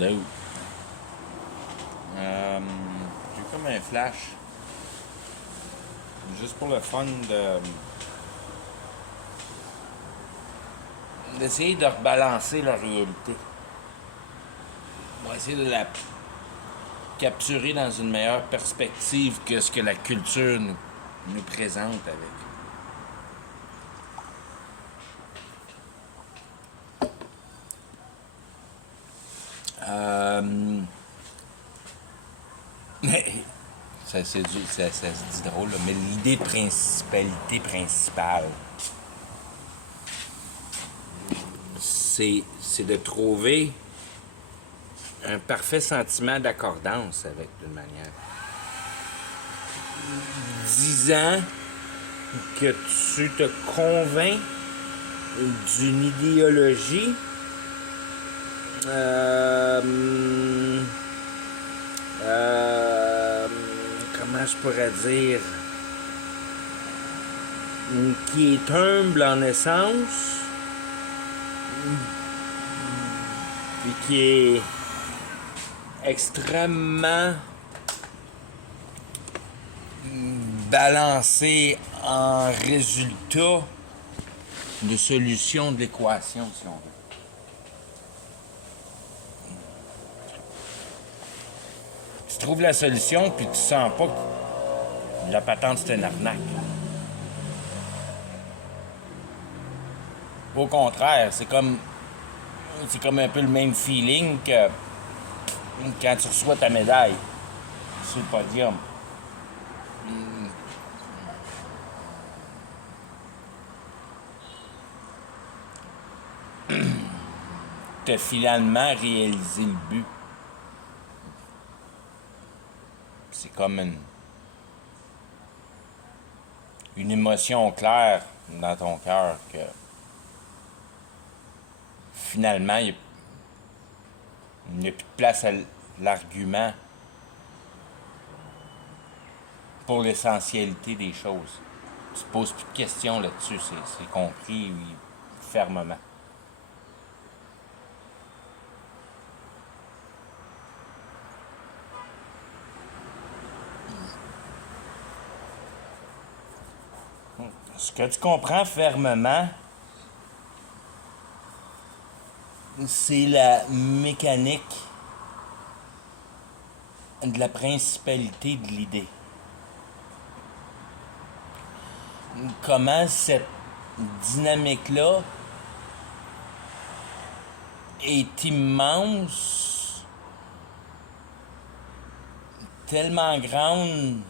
d'autre? J'ai comme un flash. Juste pour le fun d'essayer de rebalancer la réalité. On va essayer de la capturer dans une meilleure perspective que ce que la culture nous présente avec. Ça se dit drôle, là, mais l'idée de principalité principale, c'est de trouver un parfait sentiment d'accordance avec, d'une manière. Disant que tu te convaincs d'une idéologie comment je pourrais dire, qui est humble en essence, puis qui est extrêmement balancé en résultat de solution de l'équation, si on veut. Tu trouves la solution, puis tu sens pas que la patente, c'est une arnaque. Au contraire, c'est comme un peu le même feeling que quand tu reçois ta médaille sur le podium. Tu as finalement réalisé le but. C'est comme une émotion claire dans ton cœur que finalement, il n'y a plus de place à l'argument pour l'essentialité des choses. Tu te poses plus de questions là-dessus, c'est compris oui, fermement. Ce que tu comprends fermement, c'est la mécanique de la principalité de l'idée. Comment cette dynamique-là est immense, tellement grande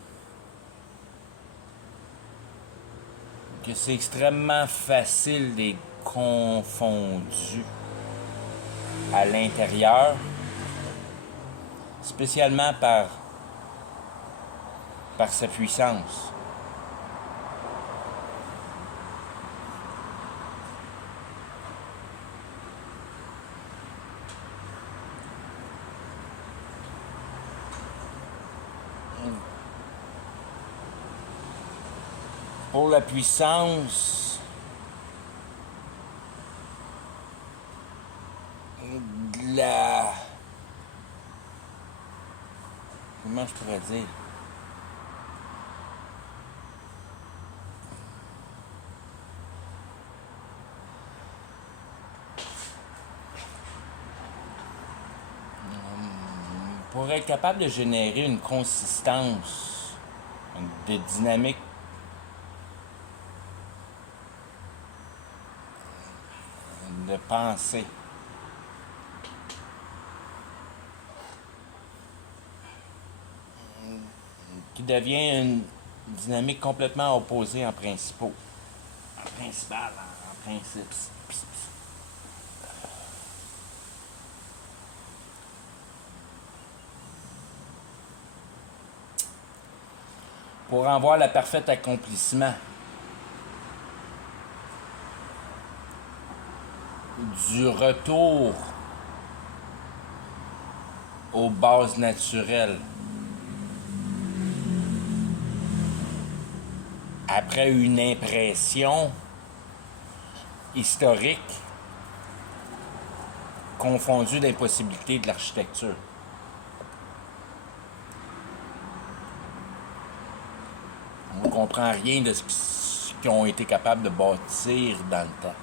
que c'est extrêmement facile d'être confondu à l'intérieur, spécialement par sa puissance. Pour la puissance de la... Comment je pourrais dire? Pour être capable de générer une consistance de dynamique de pensée. Qui devient une dynamique complètement opposée en principaux. En principal, en principe. Pour en voir le parfait accomplissement du retour aux bases naturelles après une impression historique confondu l'impossibilité de l'architecture. On ne comprend rien de ce qu'ils ont été capables de bâtir dans le temps.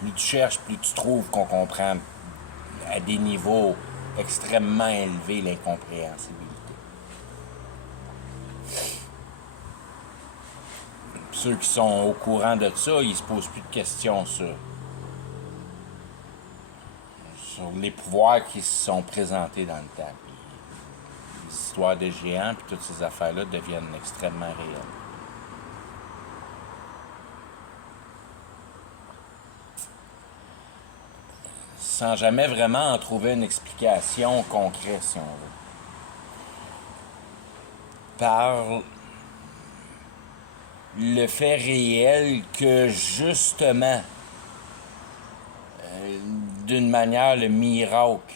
Plus tu cherches, plus tu trouves qu'on comprend à des niveaux extrêmement élevés l'incompréhensibilité. Ceux qui sont au courant de ça, ils se posent plus de questions sur les pouvoirs qui se sont présentés dans le temps. Puis les histoires de géants puis toutes ces affaires-là deviennent extrêmement réelles. Sans jamais vraiment en trouver une explication concrète, si on veut. Par le fait réel que, justement, d'une manière, le miracle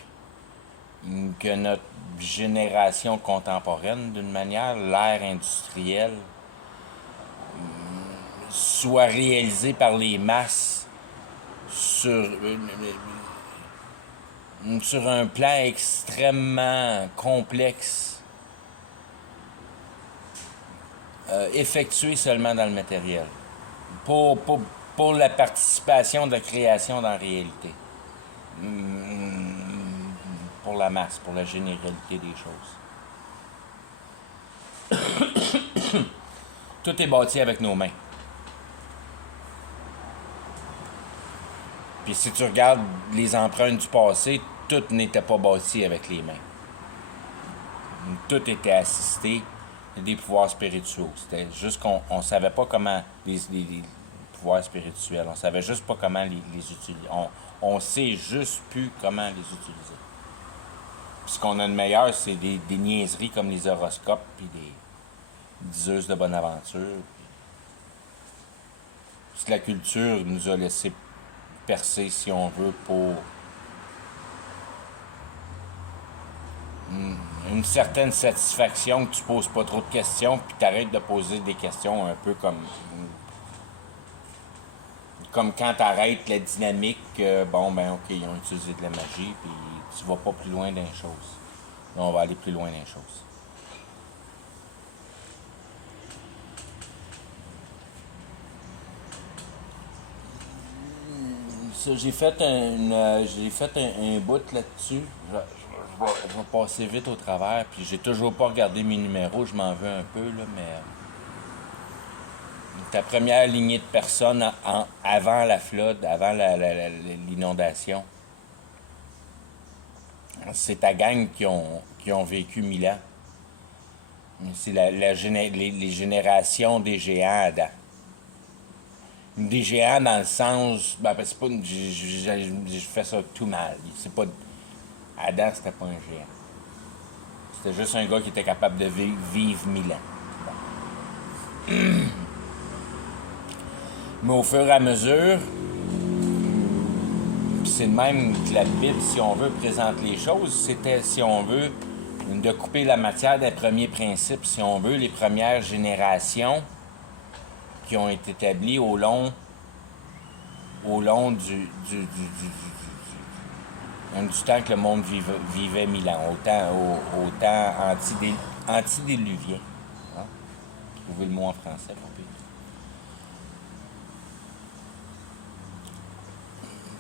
que notre génération contemporaine, d'une manière, l'ère industrielle, soit réalisée par les masses sur un plan extrêmement complexe, effectué seulement dans le matériel, pour la participation de la création dans la réalité, pour la masse, pour la généralité des choses. Tout est bâti avec nos mains. Puis si tu regardes les empreintes du passé, tout n'était pas bâti avec les mains. Tout était assisté des pouvoirs spirituels. C'était juste qu'on ne savait pas comment les pouvoirs spirituels, on savait juste pas comment les utiliser. On sait juste plus comment les utiliser. Puis ce qu'on a de meilleur, c'est des niaiseries comme les horoscopes puis des diseuses de bonne aventure. Puis la culture nous a laissé percer, si on veut, pour une certaine satisfaction, que tu poses pas trop de questions, puis t'arrêtes de poser des questions un peu comme quand t'arrêtes la dynamique, bon ben ok, ils ont utilisé de la magie, puis tu vas pas plus loin dans les choses. Là, on va aller plus loin dans les choses. J'ai fait un bout là-dessus. Je vais passer vite au travers. Puis j'ai toujours pas regardé mes numéros. Je m'en veux un peu, là, mais ta première lignée de personnes avant la flood, avant l'inondation, c'est ta gang qui ont vécu 1000 ans. C'est les générations des géants Adam. Des géants dans le sens. Ben, c'est pas. Je fais ça tout mal. C'est pas. Adam, c'était pas un géant. C'était juste un gars qui était capable de vivre 1000 ans. Bon. Mais au fur et à mesure, c'est de même que la Bible, si on veut, présente les choses. C'était, si on veut, de couper la matière des premiers principes, si on veut, les premières générations qui ont été établies au long du temps que le monde vivait 1000 ans, au temps antédiluvien. Hein? Trouvez le mot en français, pour plus.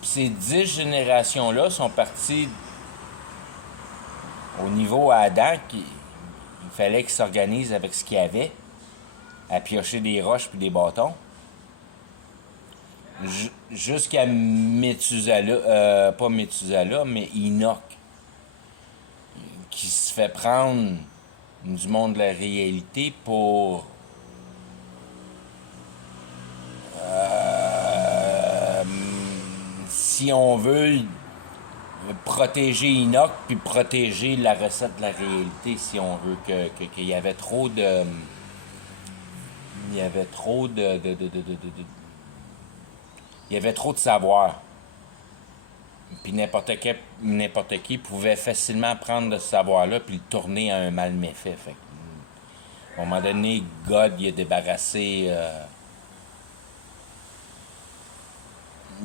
Ces 10 générations-là sont parties au niveau à Adam, il fallait qu'il s'organise avec ce qu'il avait, à piocher des roches puis des bâtons, jusqu'à Methuselah, pas Methuselah, mais Enoch, qui se fait prendre du monde de la réalité pour si on veut protéger Enoch puis protéger la recette de la réalité, si on veut, qu'il y avait trop de il y avait trop il y avait trop de savoir, puis n'importe qui pouvait facilement prendre de ce savoir-là puis le tourner à un mal méfait. Fait à un moment donné, God il a débarrassé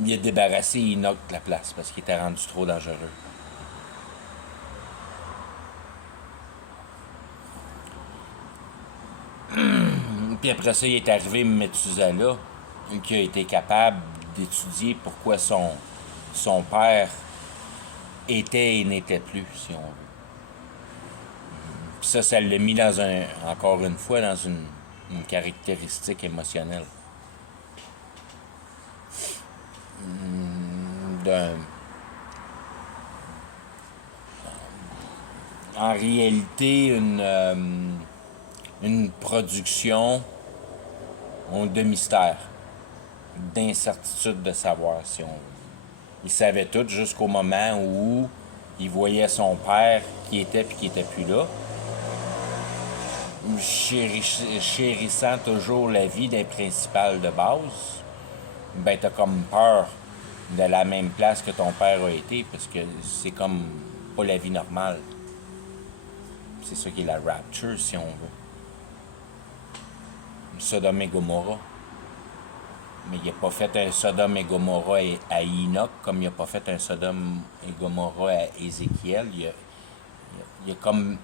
il a débarrassé Enoch de la place parce qu'il était rendu trop dangereux. Puis après ça, il est arrivé Methuselah, qui a été capable d'étudier pourquoi son père était et n'était plus, si on veut. Puis ça l'a mis encore une fois, dans une caractéristique émotionnelle. D'un, En réalité, une production de mystère, d'incertitude de savoir, si on veut. Il savait tout jusqu'au moment où il voyait son père qui était puis qui était plus là, chérissant toujours la vie d'un principal de base. Ben t'as comme peur de la même place que ton père a été, parce que c'est comme pas la vie normale. C'est ça qui est la rapture, si on veut. Sodome et Gomorrah. Mais il n'a pas fait un Sodome et Gomorrah à Enoch, comme il n'a pas fait un Sodome et Gomorrah à Ézéchiel. Il y a comme...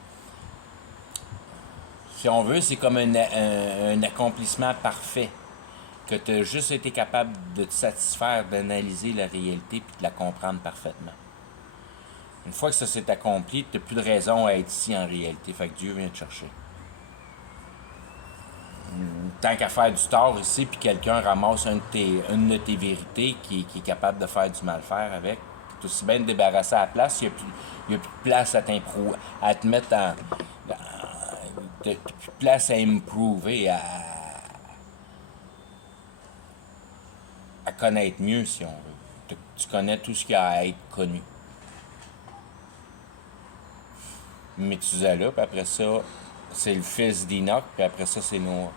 Si on veut, c'est comme un accomplissement parfait. Que tu as juste été capable de te satisfaire, d'analyser la réalité puis de la comprendre parfaitement. Une fois que ça s'est accompli, tu n'as plus de raison à être ici en réalité. Fait que Dieu vient te chercher. Tant qu'à faire du tort ici, puis quelqu'un ramasse une de tes vérités qui est capable de faire du mal faire avec, tu es aussi bien de débarrasser à la place, il n'y a plus de place à te mettre plus de place à improver, à connaître mieux, si on veut. Tu connais tout ce qu'il y a à être connu. Methuselah, puis après ça, c'est le fils d'Enoch, puis après ça, c'est Noah.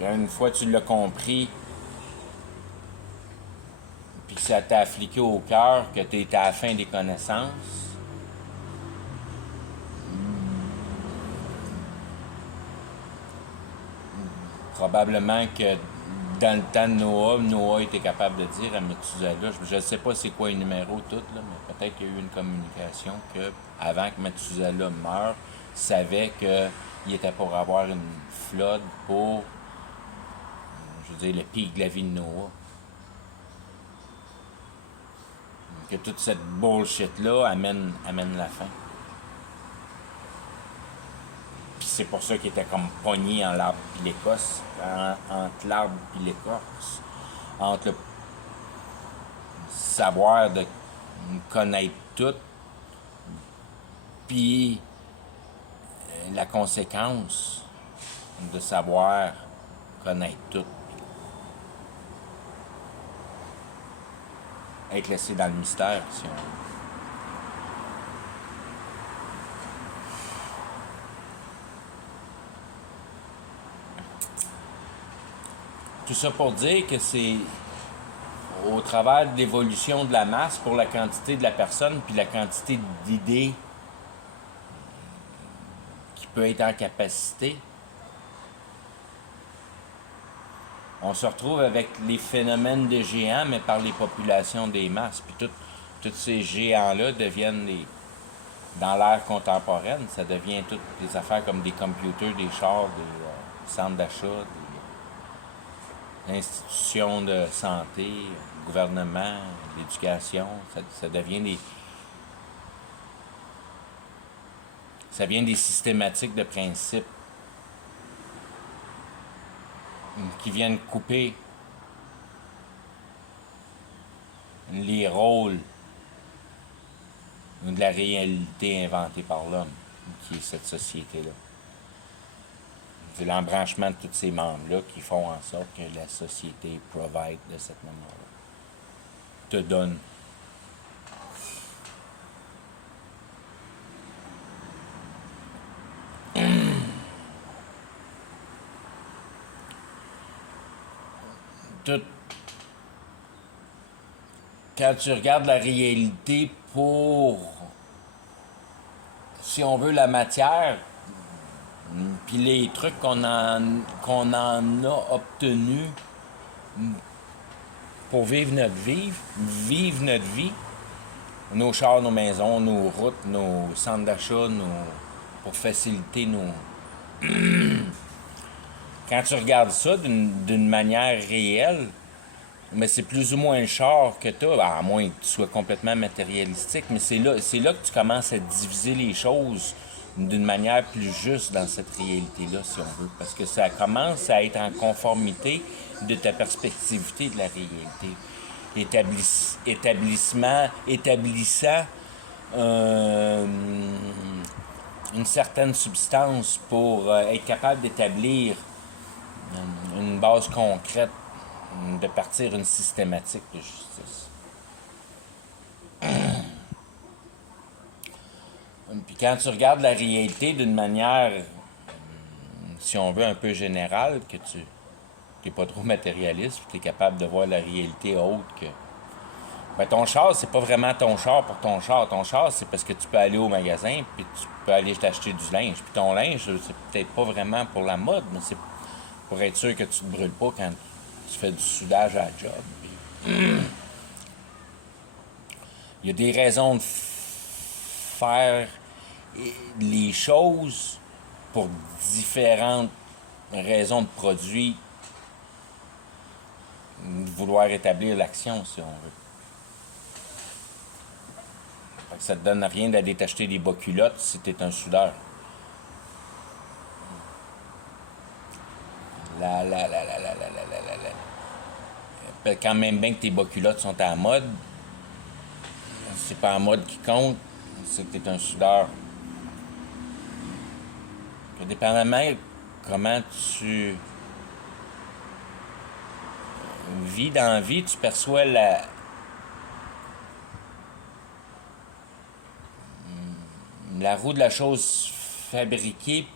Là, une fois que tu l'as compris, puis que ça t'a affliqué au cœur, que tu étais à la fin des connaissances, probablement que dans le temps de Noah était capable de dire à Methuselah, je ne sais pas c'est quoi les numéros tout, là, mais peut-être qu'il y a eu une communication que, avant que Methuselah meure, il savait qu'il était pour avoir une flotte pour, je veux dire, le pic de la vie de Noah. Que toute cette bullshit-là amène la fin. Puis c'est pour ça qu'il était comme pogné en l'arbre puis l'écorce, entre l'arbre puis l'écorce, entre le savoir de connaître tout, puis la conséquence de savoir connaître tout. Être laissé dans le mystère, si on veut. Tout ça pour dire que c'est au travers de l'évolution de la masse pour la quantité de la personne puis la quantité d'idées qui peut être en capacité. On se retrouve avec les phénomènes de géants, mais par les populations des masses. Puis tous ces géants-là deviennent dans l'ère contemporaine, ça devient toutes des affaires comme des computers, des chars, des centres d'achat, des institutions de santé, gouvernement, l'éducation. Ça devient ça devient des systématiques de principes qui viennent couper les rôles de la réalité inventée par l'homme, qui est cette société-là. C'est l'embranchement de tous ces membres-là qui font en sorte que la société provide de cette manière-là. Te donne. Tout. Quand tu regardes la réalité pour, si on veut, la matière, Puis les trucs qu'on en a obtenus pour vivre notre vie, nos chars, nos maisons, nos routes, nos centres d'achat, pour faciliter nos... Quand tu regardes ça d'une manière réelle, mais c'est plus ou moins le char que tu as, à moins que tu sois complètement matérialistique, mais c'est là que tu commences à diviser les choses d'une manière plus juste dans cette réalité-là, si on veut. Parce que ça commence à être en conformité de ta perspectivité de la réalité. Établissant une certaine substance pour être capable d'établir une base concrète, de partir une systématique de justice. Puis quand tu regardes la réalité d'une manière, si on veut, un peu générale, que tu n'es pas trop matérialiste, tu es capable de voir la réalité autre que... Ben, ton char, c'est pas vraiment ton char pour ton char. Ton char, c'est parce que tu peux aller au magasin, puis tu peux aller t'acheter du linge. Puis ton linge, c'est peut-être pas vraiment pour la mode, mais c'est pour être sûr que tu te brûles pas quand tu fais du soudage à la job. Puis... Il y a des raisons de faire les choses pour différentes raisons de produits, de vouloir établir l'action, si on veut. Fait que ça te donne rien d'aller t'acheter des bas culottes si tu es un soudeur. Quand même bien que tes bas culottes sont à la mode, c'est pas la mode qui compte, c'est que tu es un soudeur. Dépendamment comment tu vis dans la vie, tu perçois la roue de la chose fabriquée,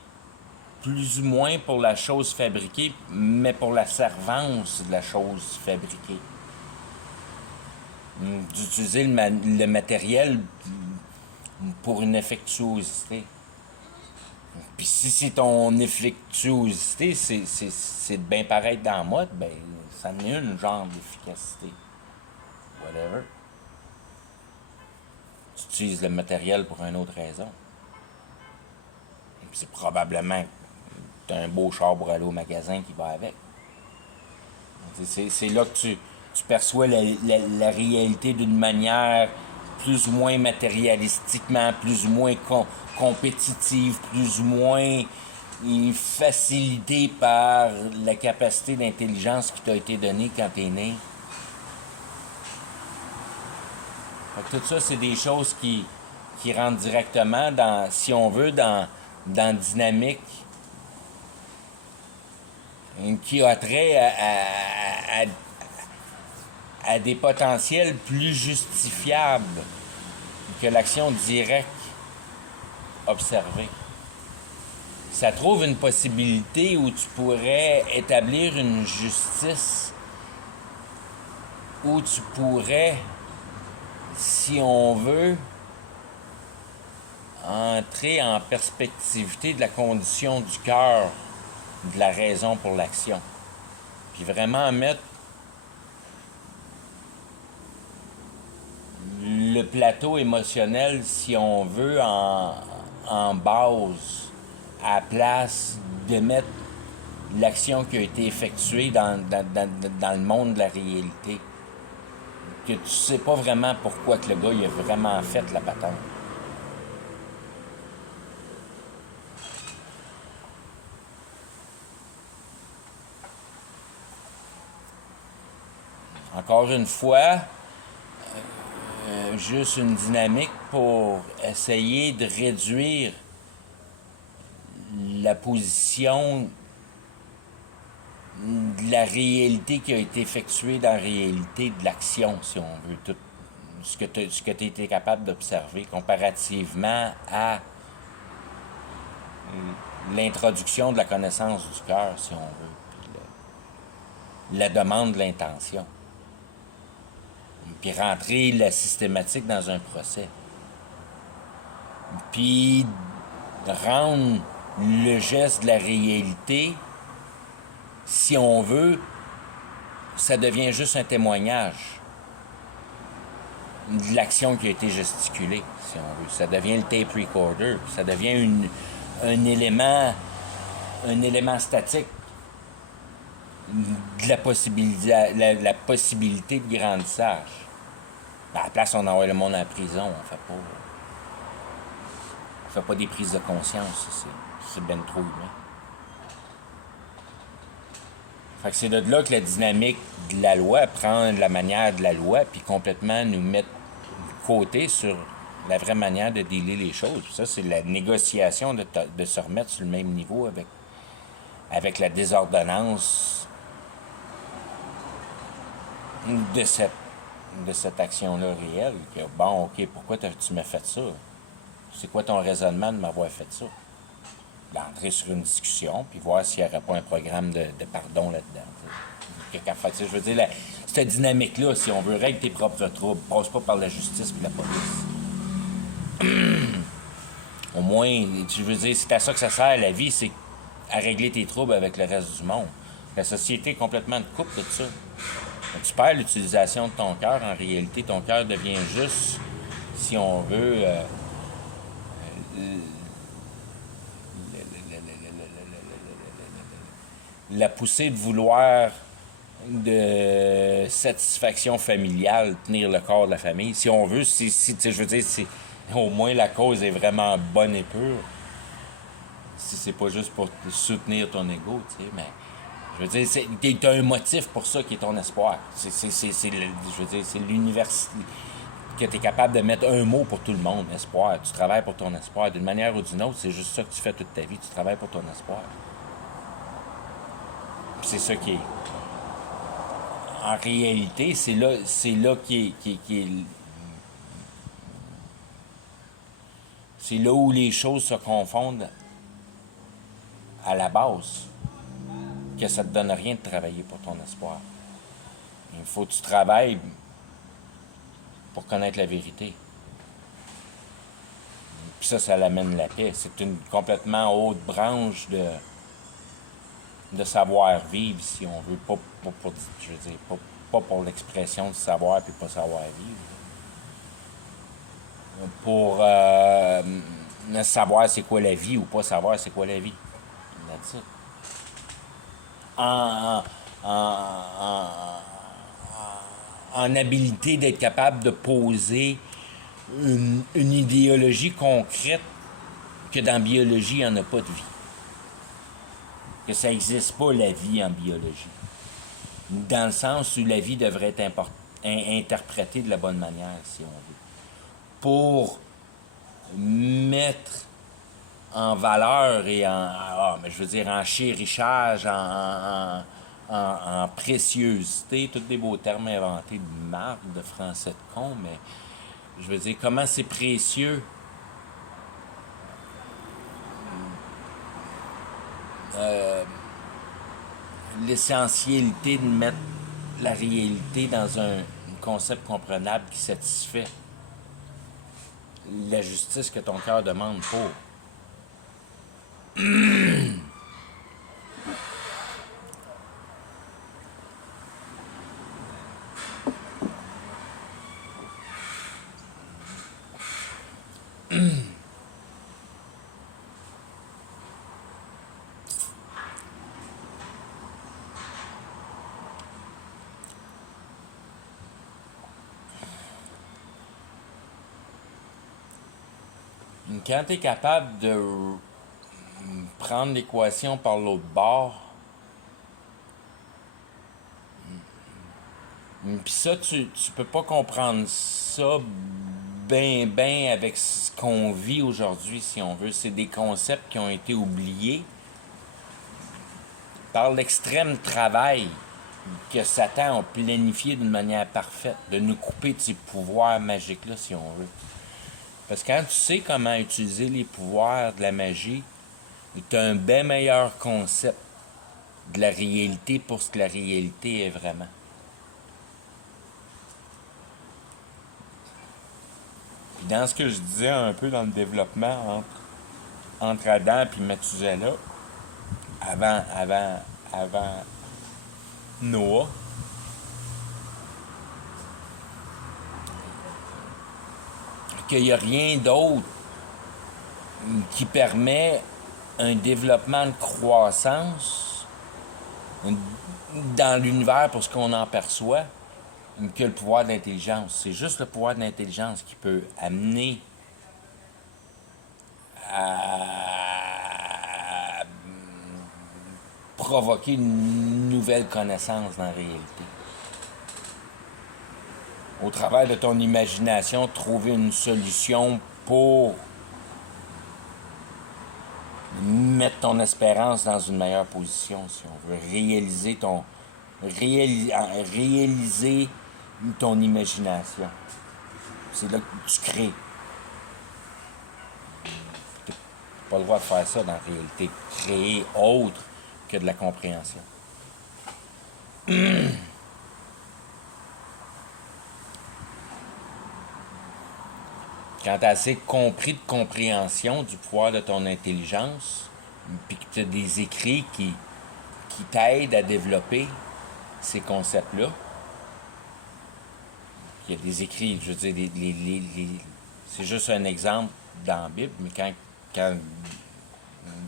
plus ou moins pour la chose fabriquée, mais pour la servance de la chose fabriquée. D'utiliser le matériel pour une effectuosité. Puis si c'est ton effectuosité, c'est de bien paraître dans la mode, ben ça en est une genre d'efficacité. Whatever. Tu utilises le matériel pour une autre raison. Puis c'est probablement que tu as un beau char pour aller au magasin qui va avec. C'est là que tu perçois la réalité d'une manière plus ou moins matérialistiquement, plus ou moins compétitive, plus ou moins facilitée par la capacité d'intelligence qui t'a été donnée quand t'es né. Fait que tout ça, c'est des choses qui rentrent directement dans, si on veut, dans la dynamique qui a trait à des potentiels plus justifiables que l'action directe observée. Ça trouve une possibilité où tu pourrais établir une justice, où tu pourrais, si on veut, entrer en perspectivité de la condition du cœur, de la raison pour l'action. Puis vraiment mettre le plateau émotionnel, si on veut, en base, à la place de mettre l'action qui a été effectuée dans le monde de la réalité. Que tu sais pas vraiment pourquoi que le gars il a vraiment fait la patente. Encore une fois, juste une dynamique pour essayer de réduire la position de la réalité qui a été effectuée dans la réalité de l'action, si on veut, tout ce que tu as été capable d'observer comparativement à l'introduction de la connaissance du cœur, si on veut, puis la demande de l'intention. Puis rentrer la systématique dans un procès. Puis rendre le geste de la réalité, si on veut, ça devient juste un témoignage de l'action qui a été gesticulée, si on veut. Ça devient le tape recorder. Ça devient un élément statique de la possibilité de grandissage. À la place, on envoie le monde à la prison. On fait pas des prises de conscience. C'est ben trop humain. Fait que c'est de là que la dynamique de la loi prend la manière de la loi puis complètement nous mettre de côté sur la vraie manière de dealer les choses. Puis ça, c'est la négociation de se remettre sur le même niveau avec la désordonnance de cette action-là réelle. Que, bon, OK, pourquoi tu m'as fait ça? C'est quoi ton raisonnement de m'avoir fait ça? D'entrer sur une discussion, puis voir s'il n'y aurait pas un programme de pardon là-dedans. Je veux dire, cette dynamique-là, si on veut régler tes propres troubles, passe pas par la justice et la police. Au moins, je veux dire, c'est à ça que ça sert la vie, c'est à régler tes troubles avec le reste du monde. La société est complètement de coupe de ça. Donc, tu perds l'utilisation de ton cœur. En réalité, ton cœur devient juste, si on veut, la poussée de vouloir de satisfaction familiale, tenir le corps de la famille. Si on veut, je veux dire, si au moins la cause est vraiment bonne et pure, si c'est pas juste pour soutenir ton ego, tu sais, mais je veux dire, t'as un motif pour ça qui est ton espoir. Je veux dire, c'est l'université que tu es capable de mettre un mot pour tout le monde, espoir. Tu travailles pour ton espoir. D'une manière ou d'une autre, c'est juste ça que tu fais toute ta vie. Tu travailles pour ton espoir. Puis c'est ça qui est... En réalité, c'est là qui est... C'est là où les choses se confondent à la base. Que ça te donne rien de travailler pour ton espoir. Il faut que tu travailles pour connaître la vérité. Puis ça l'amène la paix. C'est une complètement autre branche de savoir-vivre, si on veut. Je veux dire, pas pour l'expression de savoir puis pas savoir-vivre. Pour savoir c'est quoi la vie ou pas savoir c'est quoi la vie. That's it. En habilité d'être capable de poser une idéologie concrète que dans la biologie, il n'y en a pas de vie. Que ça n'existe pas, la vie en biologie. Dans le sens où la vie devrait être interprétée de la bonne manière, si on veut. Pour mettre en valeur et en chérissage, en préciosité, tous des beaux termes inventés de marque, de français de con, mais je veux dire, comment c'est précieux l'essentialité de mettre la réalité dans un concept comprenable qui satisfait la justice que ton cœur demande pour. Quand tu es capable de prendre l'équation par l'autre bord, puis ça, tu peux pas comprendre ça ben avec ce qu'on vit aujourd'hui, si on veut. C'est des concepts qui ont été oubliés par l'extrême travail que Satan a planifié d'une manière parfaite, de nous couper de ces pouvoirs magiques-là, si on veut. Parce que quand tu sais comment utiliser les pouvoirs de la magie, tu as un bien meilleur concept de la réalité pour ce que la réalité est vraiment. Puis dans ce que je disais un peu dans le développement entre Adam et Methuselah, avant Noah, qu'il n'y a rien d'autre qui permet un développement de croissance dans l'univers pour ce qu'on en perçoit que le pouvoir de l'intelligence. C'est juste le pouvoir de l'intelligence qui peut amener à provoquer une nouvelle connaissance dans la réalité. Au travers de ton imagination, trouver une solution pour mettre ton espérance dans une meilleure position, si on veut. Réaliser ton imagination. C'est là que tu crées. Tu n'as pas le droit de faire ça dans la réalité. Créer autre que de la compréhension. Quand tu as assez compris de compréhension du pouvoir de ton intelligence, puis que tu as des écrits qui t'aident à développer ces concepts-là, il y a des écrits, je veux dire, c'est juste un exemple dans la Bible, mais quand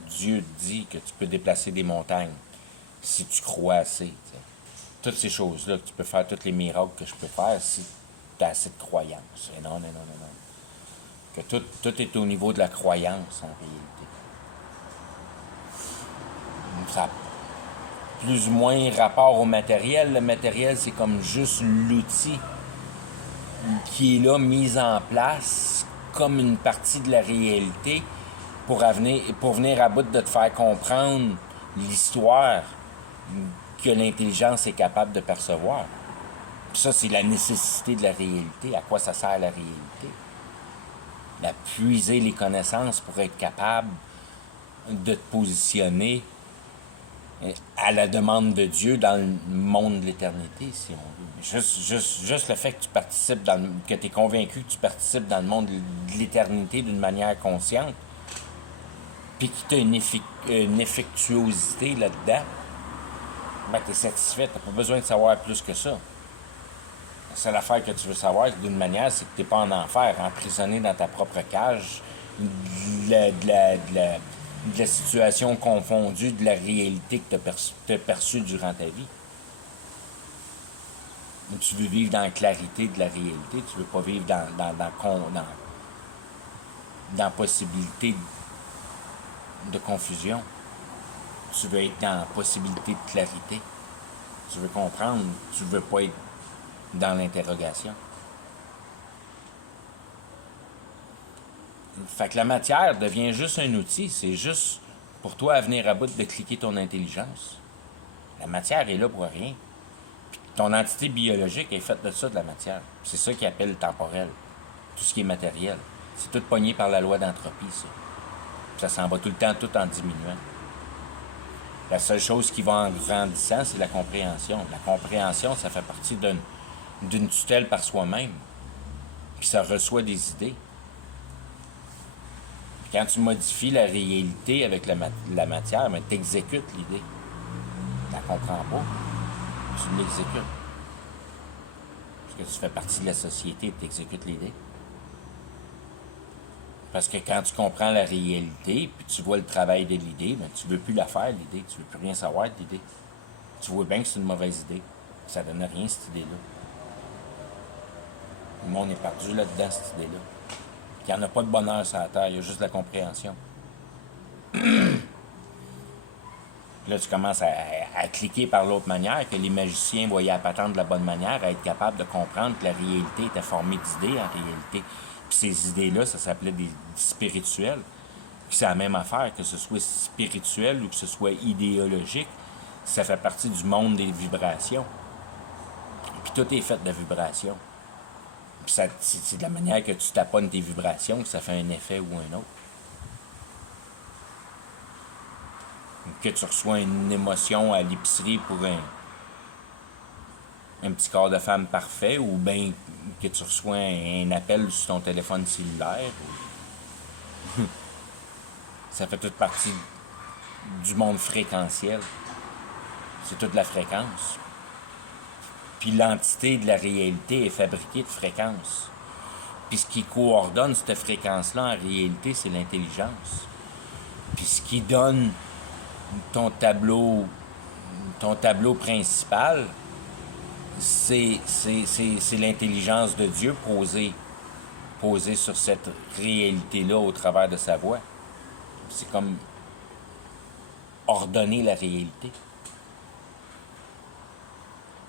Dieu dit que tu peux déplacer des montagnes, si tu crois assez, t'sais, toutes ces choses-là, que tu peux faire tous les miracles que je peux faire, si tu as assez de croyance. Et non. Que tout est au niveau de la croyance, en réalité. Ça a plus ou moins rapport au matériel. Le matériel, c'est comme juste l'outil qui est là, mis en place, comme une partie de la réalité, pour venir à bout de te faire comprendre l'histoire que l'intelligence est capable de percevoir. Puis ça, c'est la nécessité de la réalité. À quoi ça sert la réalité? À puiser les connaissances pour être capable de te positionner à la demande de Dieu dans le monde de l'éternité, si on veut. Juste le fait que tu participes que tu es convaincu que tu participes dans le monde de l'éternité d'une manière consciente, puis que tu as une effectuosité là-dedans, ben tu es satisfait, tu n'as pas besoin de savoir plus que ça. La seule affaire que tu veux savoir, d'une manière, c'est que tu n'es pas en enfer, emprisonné dans ta propre cage, de la situation confondue de la réalité que tu as perçue durant ta vie. Tu veux vivre dans la clarité de la réalité, tu veux pas vivre dans la possibilité de confusion. Tu veux être dans la possibilité de clarité. Tu veux comprendre, tu veux pas être dans l'interrogation. Fait que la matière devient juste un outil. C'est juste pour toi à venir à bout de cliquer ton intelligence. La matière est là pour rien. Puis ton entité biologique est faite de ça, de la matière. C'est ça qu'ils appellent le temporel. Tout ce qui est matériel. C'est tout pogné par la loi d'entropie, ça. Puis ça s'en va tout le temps, tout en diminuant. La seule chose qui va en grandissant, c'est la compréhension. La compréhension, ça fait partie d'une tutelle par soi-même. Puis ça reçoit des idées. Puis quand tu modifies la réalité avec la matière, ben, tu exécutes l'idée. Tu la comprends pas. Tu l'exécutes. Parce que tu fais partie de la société et tu exécutes l'idée. Parce que quand tu comprends la réalité, puis tu vois le travail de l'idée, ben, tu ne veux plus la faire, l'idée. Tu ne veux plus rien savoir de l'idée. Tu vois bien que c'est une mauvaise idée. Ça ne donne rien, cette idée-là. Le monde est perdu là-dedans, cette idée-là. Il n'y en a pas de bonheur sur la terre, il y a juste de la compréhension. Là, tu commences à cliquer par l'autre manière, que les magiciens voyaient à patente de la bonne manière, à être capable de comprendre que la réalité était formée d'idées en réalité. Puis ces idées-là, ça s'appelait des spirituels. Puis c'est la même affaire, que ce soit spirituel ou que ce soit idéologique, ça fait partie du monde des vibrations. Puis tout est fait de vibrations. Puis c'est de la manière que tu taponnes tes vibrations que ça fait un effet ou un autre. Que tu reçois une émotion à l'épicerie pour un petit corps de femme parfait, ou bien que tu reçois un appel sur ton téléphone cellulaire. Ça fait toute partie du monde fréquentiel. C'est toute la fréquence. Puis l'entité de la réalité est fabriquée de fréquences. Puis ce qui coordonne cette fréquence-là, en réalité, c'est l'intelligence. Puis ce qui donne ton tableau principal, c'est l'intelligence de Dieu posée sur cette réalité-là au travers de sa voix. C'est comme ordonner la réalité.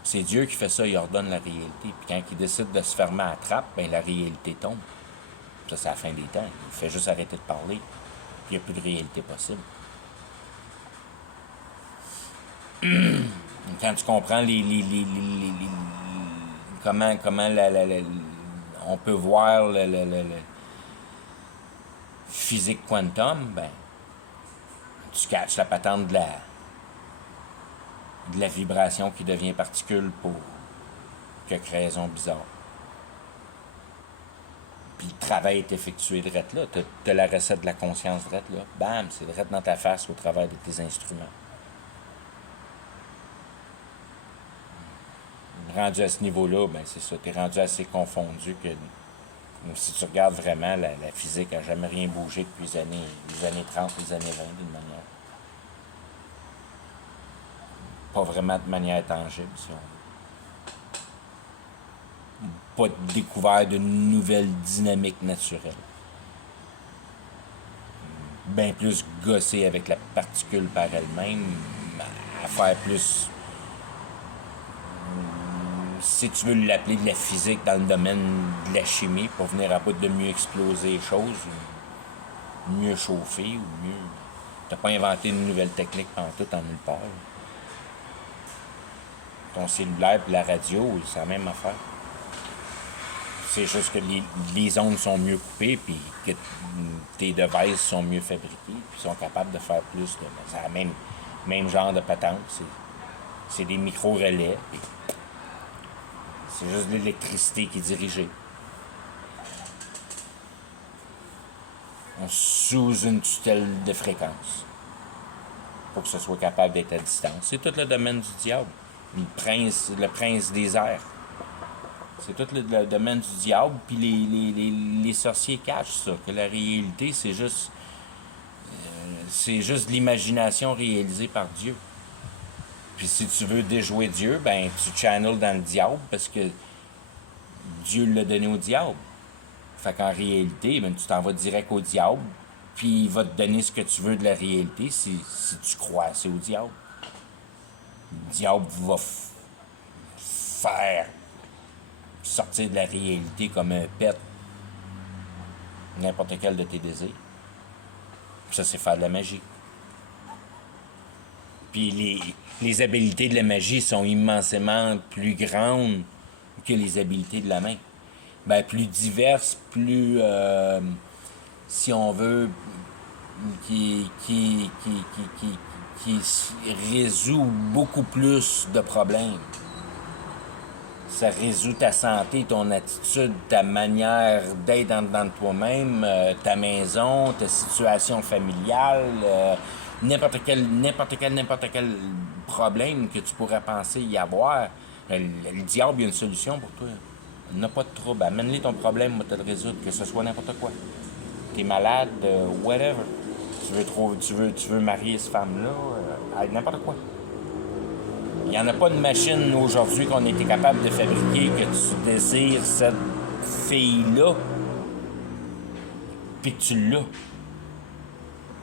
C'est Dieu qui fait ça, il ordonne la réalité. Puis quand il décide de se fermer à la trappe, ben la réalité tombe. Ça, c'est la fin des temps. Il fait juste arrêter de parler. Puis il n'y a plus de réalité possible. Quand tu comprends comment on peut voir le physique quantum, ben tu catches la patente de la vibration qui devient particule pour quelque raison bizarre. Puis le travail est effectué drette là. T'as la recette de la conscience drette là. Bam, c'est drette dans ta face au travers de tes instruments. Rendu à ce niveau-là, ben c'est ça. T'es rendu assez confondu que si tu regardes vraiment, la physique n'a jamais rien bougé depuis les années 30, les années 20 d'une manière. Pas vraiment de manière tangible, si on veut. Pas de découvert de nouvelles dynamiques naturelles. Bien plus gosser avec la particule par elle-même, à faire plus, si tu veux l'appeler de la physique dans le domaine de la chimie, pour venir à bout de mieux exploser les choses, mieux chauffer, ou mieux... T'as pas inventé une nouvelle technique pantoute en nulle part. Ton cellulaire et la radio, c'est la même affaire. C'est juste que les ondes sont mieux coupées, puis que tes devices sont mieux fabriqués, puis sont capables de faire plus de... C'est le même genre de patente. C'est des micro-relais. C'est juste de l'électricité qui est dirigée. Sous une tutelle de fréquence. Pour que ce soit capable d'être à distance. C'est tout le domaine du diable. Le prince des airs. C'est tout le domaine du diable, puis les sorciers cachent ça, que la réalité, c'est juste l'imagination réalisée par Dieu. Puis si tu veux déjouer Dieu, ben tu channels dans le diable, parce que Dieu l'a donné au diable. Fait qu'en réalité, ben, tu t'en vas direct au diable, puis il va te donner ce que tu veux de la réalité si tu crois assez au diable. Le diable va faire sortir de la réalité comme un pet n'importe quel de tes désirs. Ça, c'est faire de la magie. Puis les habiletés de la magie sont immensément plus grandes que les habiletés de la main. Ben, plus diverses, plus, si on veut, qui résout beaucoup plus de problèmes. Ça résout ta santé, ton attitude, ta manière d'être dans toi-même, ta maison, ta situation familiale, n'importe quel problème que tu pourrais penser y avoir. Le diable, il y a une solution pour toi. Il n'a pas de trouble. Amène-lui ton problème, on va te le résoudre, que ce soit n'importe quoi. T'es malade, whatever. Tu veux marier cette femme-là, n'importe quoi. Il n'y en a pas de machine aujourd'hui qu'on a été capable de fabriquer que tu désires cette fille-là, puis que tu l'as.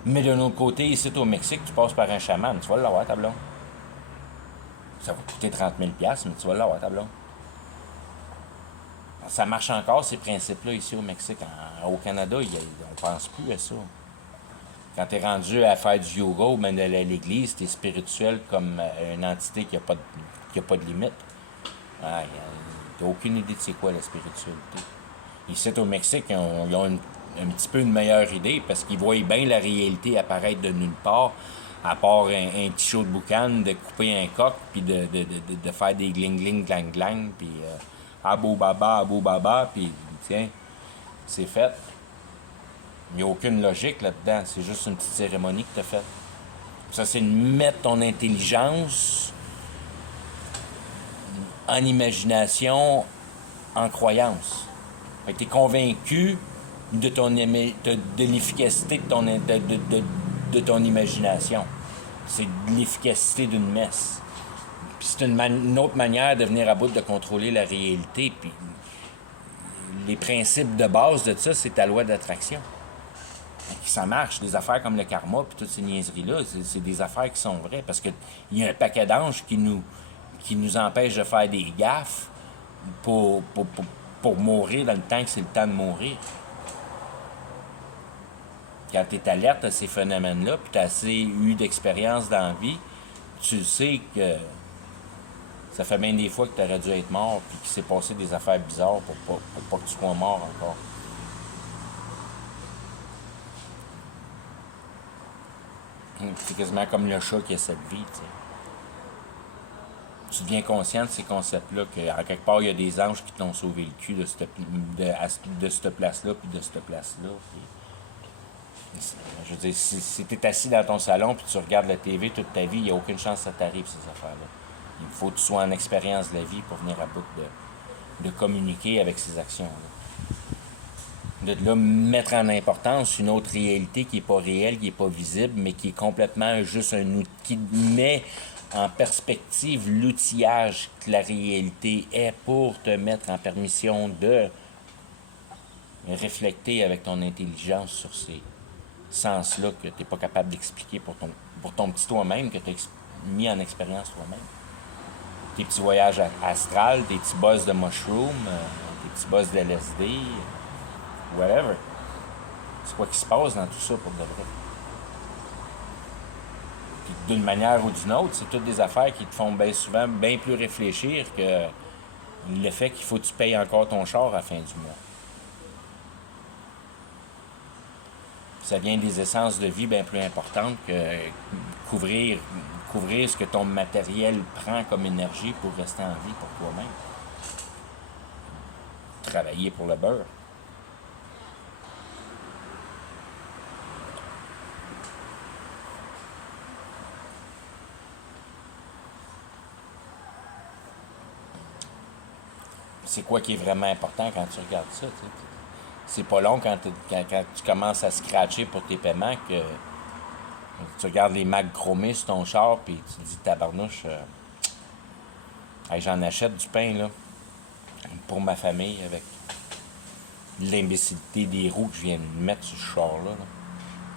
Mais d'un autre côté, ici au Mexique, tu passes par un chaman, tu vas l'avoir, ta blonde. Ça va coûter 30 000$, mais tu vas l'avoir, ta blonde. Ça marche encore, ces principes-là, ici au Mexique. Au Canada, on pense plus à ça. Quand tu es rendu à faire du yoga, ben de l'Église, tu es spirituel comme une entité qui n'a pas de limite. Tu n'as aucune idée de c'est quoi la spiritualité. Ici, au Mexique, ils ont un petit peu une meilleure idée parce qu'ils voient bien la réalité apparaître de nulle part, à part un petit show de boucan, de couper un coq, puis de faire des gling-gling, glang-glang, puis abou baba, puis tiens, c'est fait. Il n'y a aucune logique là-dedans. C'est juste une petite cérémonie que tu as faite. Ça, c'est de mettre ton intelligence en imagination, en croyance. Fait que tu es convaincu de l'efficacité de ton imagination. C'est de l'efficacité d'une messe. Puis c'est une autre manière de venir à bout de contrôler la réalité. Puis les principes de base de ça, c'est ta loi d'attraction. Ça marche, des affaires comme le karma puis toutes ces niaiseries-là, c'est des affaires qui sont vraies. Parce qu'il y a un paquet d'anges qui nous empêchent de faire des gaffes pour mourir dans le temps que c'est le temps de mourir. Quand tu es alerte à ces phénomènes-là, puis tu as assez eu d'expérience dans la vie, tu sais que ça fait bien des fois que tu aurais dû être mort, puis qu'il s'est passé des affaires bizarres pour pas que tu sois mort encore. C'est quasiment comme le chat qui a cette vie, tu sais. Tu deviens conscient de ces concepts-là, qu'en quelque part, il y a des anges qui t'ont sauvé le cul de cette place-là, puis de cette place-là. Puis, je veux dire, si tu es assis dans ton salon, puis tu regardes la TV toute ta vie, il n'y a aucune chance que ça t'arrive, ces affaires-là. Il faut que tu sois en expérience de la vie pour venir à bout de communiquer avec ces actions-là. De là, mettre en importance une autre réalité qui n'est pas réelle, qui n'est pas visible, mais qui est complètement juste un outil, qui met en perspective l'outillage que la réalité est pour te mettre en permission de réfléchir avec ton intelligence sur ces sens-là que tu n'es pas capable d'expliquer pour ton petit toi-même, que tu as mis en expérience toi-même. Tes petits voyages astrales, tes petits buzz de mushroom, tes petits buzz de LSD, whatever. C'est quoi qui se passe dans tout ça pour de vrai? Puis d'une manière ou d'une autre, c'est toutes des affaires qui te font bien souvent bien plus réfléchir que le fait qu'il faut que tu payes encore ton char à la fin du mois. Ça vient des essences de vie bien plus importantes que couvrir ce que ton matériel prend comme énergie pour rester en vie pour toi-même. Travailler pour le beurre. C'est quoi qui est vraiment important quand tu regardes ça, tu sais? C'est pas long quand tu commences à scratcher pour tes paiements que tu regardes les Macs chromés sur ton char puis tu te dis tabarnouche, hey, j'en achète du pain là pour ma famille avec l'imbécilité des roues que je viens de mettre sur ce char là.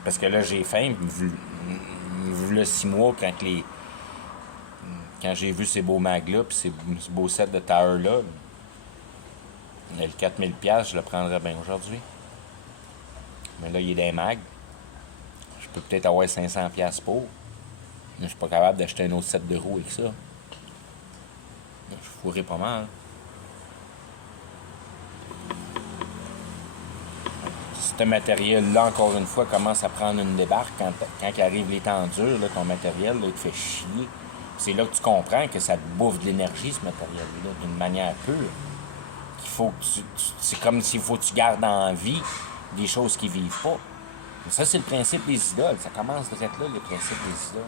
Parce que là j'ai faim, vu le 6 mois quand j'ai vu ces beaux mags là puis ces beaux sets de Tower là. Le 4000$, je le prendrais bien aujourd'hui. Mais là, il est des mags. Je peux peut-être avoir 500$ pour. Mais je suis pas capable d'acheter un autre set de roues avec ça. Je fourrais pas mal. Ce matériel-là, encore une fois, commence à prendre une débarque. Quand arrive les temps durs, là, ton matériel, là, il te fait chier. C'est là que tu comprends que ça te bouffe de l'énergie, ce matériel-là, d'une manière pure. C'est comme s'il faut que tu gardes en vie des choses qui ne vivent pas. Mais ça, c'est le principe des idoles. Ça commence de être là, le principe des idoles.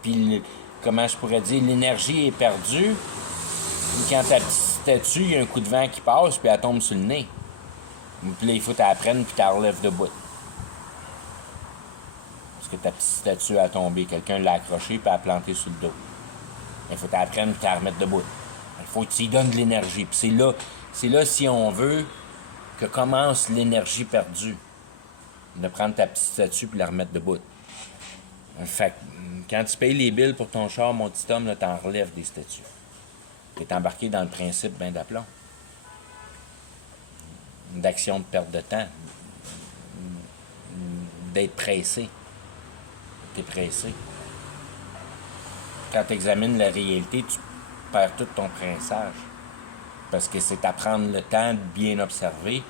Puis, comment je pourrais dire, l'énergie est perdue. Puis quand ta petite statue, il y a un coup de vent qui passe, puis elle tombe sur le nez. Puis là, il faut que tu la prennes, puis tu la relèves debout. Parce que ta petite statue a tombé. Quelqu'un l'a accrochée, puis elle a planté sur le dos. Il faut t'apprendre et t'en remettre debout. Il faut que tu y donnes de l'énergie. Puis c'est là, si on veut, que commence l'énergie perdue. De prendre ta petite statue et la remettre debout. Fait que, quand tu payes les billes pour ton char, mon petit homme, là, t'en relèves des statues. T'es embarqué dans le principe ben d'aplomb. D'action de perte de temps. D'être pressé. T'es pressé. Quand tu examines la réalité, tu perds tout ton pressage. Parce que c'est à prendre le temps de bien observer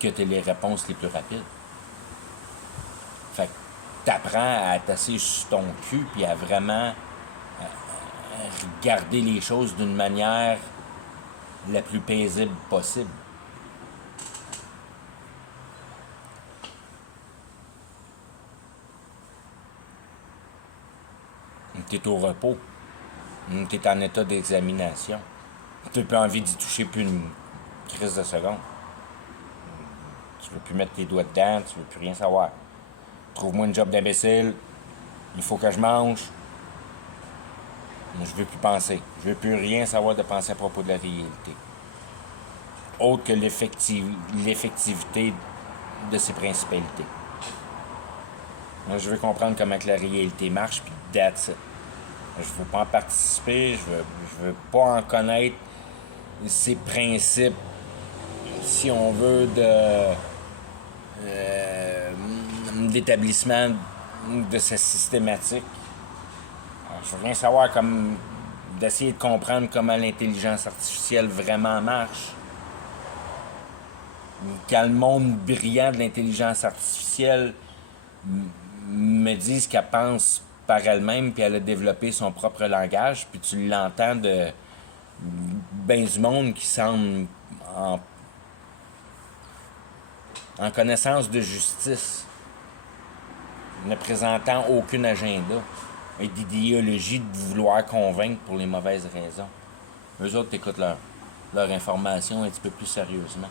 que tu as les réponses les plus rapides. Fait que tu apprends à t'asseoir sur ton cul puis à vraiment regarder les choses d'une manière la plus paisible possible. Tu es au repos. Tu es en état d'examination. Tu n'as plus envie d'y toucher plus une crise de seconde. Tu veux plus mettre tes doigts dedans, tu veux plus rien savoir. Trouve-moi une job d'imbécile, il faut que je mange. Je veux plus penser. Je veux plus rien savoir de penser à propos de la réalité. Autre que l'effectivité de ses principalités. Moi, je veux comprendre comment que la réalité marche, puis that's it. Je veux pas en participer, je veux pas en connaître ses principes, si on veut, d'établissement de sa systématique. Alors, je veux rien savoir comme d'essayer de comprendre comment l'intelligence artificielle vraiment marche. Quand le monde brillant de l'intelligence artificielle me dit qu'elle pense par elle-même, puis elle a développé son propre langage, puis tu l'entends de ben du monde qui semble en connaissance de justice, ne présentant aucun agenda, et d'idéologie de vouloir convaincre pour les mauvaises raisons. Eux autres écoutent leur information un petit peu plus sérieusement.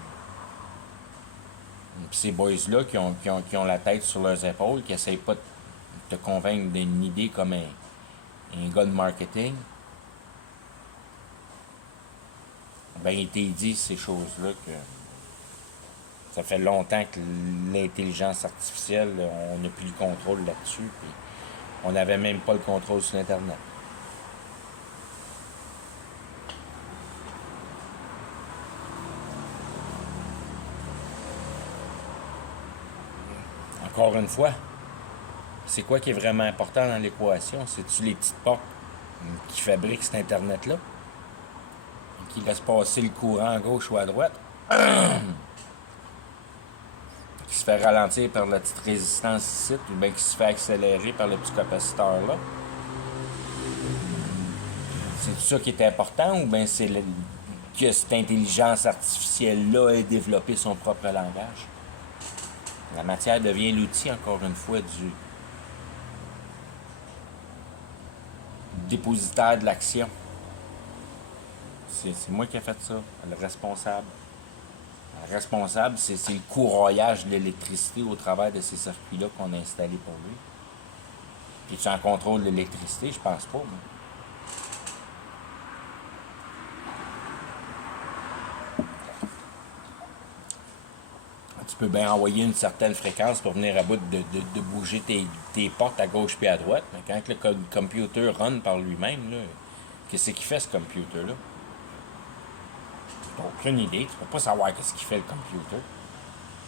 Puis ces boys-là qui ont la tête sur leurs épaules, qui n'essayent pas de te convaincre d'une idée comme un gars de marketing, ben il t'a dit ces choses-là que ça fait longtemps que l'intelligence artificielle, on n'a plus le contrôle là-dessus, puis on n'avait même pas le contrôle sur Internet. Encore une fois, c'est quoi qui est vraiment important dans l'équation? C'est-tu les petites portes qui fabriquent cet Internet-là? Qui laissent passer le courant à gauche ou à droite? Qui se fait ralentir par la petite résistance ici, ou bien qui se fait accélérer par le petit capaciteur-là? C'est ça qui est important, ou bien c'est que cette intelligence artificielle-là ait développé son propre langage? La matière devient l'outil, encore une fois, du dépositaire de l'action. C'est moi qui ai fait ça, le responsable. Le responsable, c'est le courroyage de l'électricité au travers de ces circuits-là qu'on a installés pour lui. Puis tu en contrôle l'électricité, je pense pas, moi. Tu peux bien envoyer une certaine fréquence pour venir à bout de bouger tes portes à gauche puis à droite. Mais quand le computer run par lui-même, là, qu'est-ce qu'il fait ce computer-là? Tu n'as aucune idée. Tu peux pas savoir qu'est-ce qu'il fait le computer.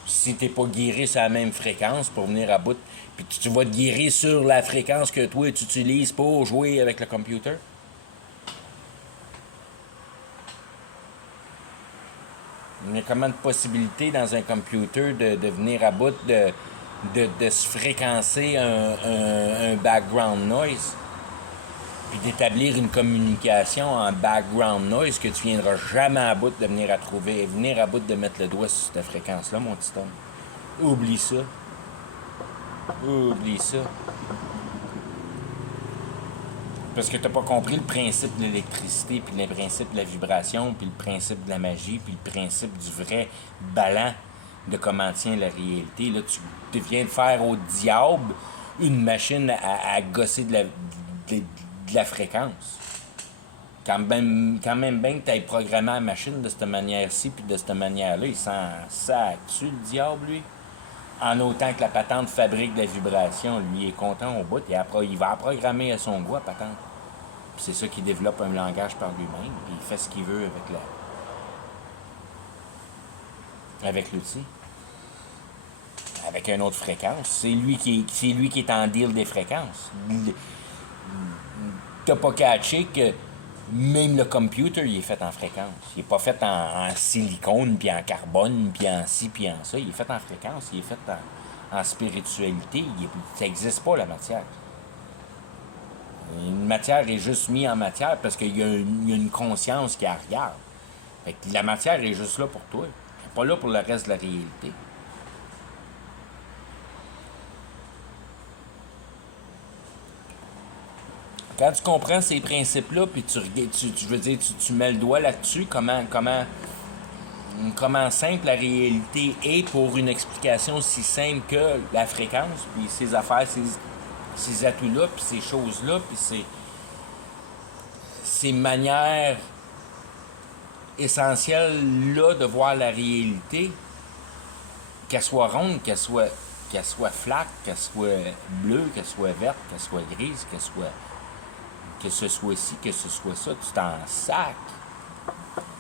Si t'es pas guéri sur la même fréquence pour venir à bout, puis tu vas te guérir sur la fréquence que toi tu utilises pour jouer avec le computer. Il y a combien de possibilités dans un computer de venir à bout de se fréquencer un background noise, puis d'établir une communication en background noise que tu viendras jamais à bout de venir à trouver, venir à bout de mettre le doigt sur cette fréquence-là, mon petit homme. Oublie ça. Oublie ça. Parce que t'as pas compris le principe de l'électricité, puis le principe de la vibration, puis le principe de la magie, puis le principe du vrai ballon de comment tient la réalité. Là, tu viens de faire au diable une machine à gosser de la fréquence. Quand même bien que tu aies programmé la machine de cette manière-ci, puis de cette manière-là, il s'en sac-tu, le diable, lui? En autant que la patente fabrique de la vibration, lui, il est content au bout, il va programmer à son goût, la patente. Puis c'est ça qui développe un langage par lui-même, puis il fait ce qu'il veut avec l'outil. Avec une autre fréquence. C'est lui qui est en deal des fréquences. T'as pas catché que même le computer, il est fait en fréquence. Il est pas fait en silicone, puis en carbone, puis en ci, puis en ça. Il est fait en fréquence, il est fait en spiritualité. Ça n'existe pas, la matière. Une matière est juste mise en matière parce qu'il y a une conscience qui la regarde. Fait que la matière est juste là pour toi. Elle n'est pas là pour le reste de la réalité. Quand tu comprends ces principes-là, puis tu veux dire, tu mets le doigt là-dessus, comment simple la réalité est pour une explication aussi simple que la fréquence, puis ces affaires, ces atouts-là, puis ces choses-là, puis ces manières essentielles-là de voir la réalité, qu'elle soit ronde, qu'elle soit flaque, qu'elle soit bleue, qu'elle soit verte, qu'elle soit grise, que ce soit ci, que ce soit ça, tu t'en sacs.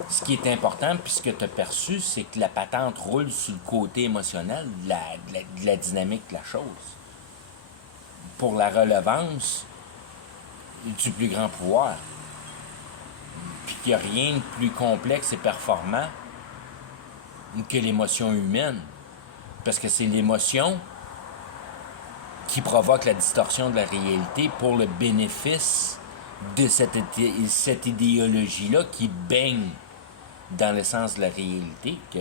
Ce qui est important, puis ce que tu as perçu, c'est que la patente roule sur le côté émotionnel de la dynamique de la chose. Pour la relevance du plus grand pouvoir. Puis qu'il n'y a rien de plus complexe et performant que l'émotion humaine. Parce que c'est l'émotion qui provoque la distorsion de la réalité pour le bénéfice de cette idéologie-là qui baigne dans l'essence de la réalité, que